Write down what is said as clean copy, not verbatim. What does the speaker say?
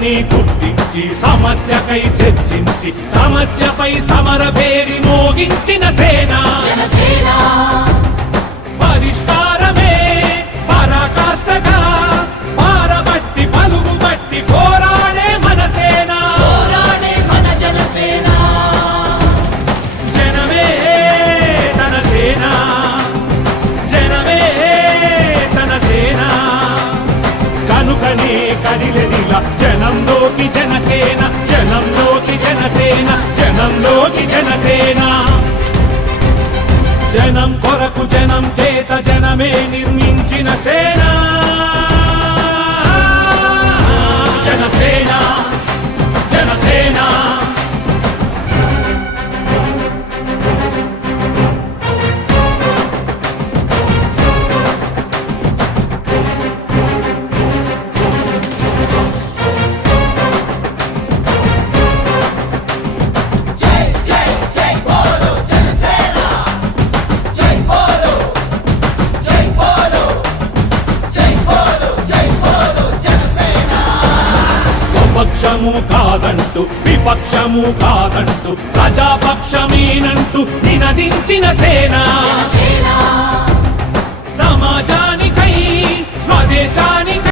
కనుకని గుర్తించి సమస్యకై చర్చించి సమస్యపై సమర పేరి మోగించిన సేన జనసేన పరిష్కారమే పరాకాష్ఠగా పారబట్టి పలుగుబట్టి పోరాడే మన సేన పోరాడే మన జనసేన జనమే తన సేన జనమే తన సేన కనుకనే కదిలెదిలా జనంలోకి జనసేన జనంలోకి జనసేన జనంలోకి జనసేన జనం కొరకు జనం చేత జనమే నిర్మించిన సేన జనసేన జనసేన జై జై జై బోలో జనసేన జై బోలో జై బోలో జై బోలో జై బోలో జనసేన స్వపక్షము కాదంటూ విపక్షము కాదంటూ ప్రజాపక్షమేనంటూ నినదించిన సేన జనసేన సమాజానికై స్వదేశానికై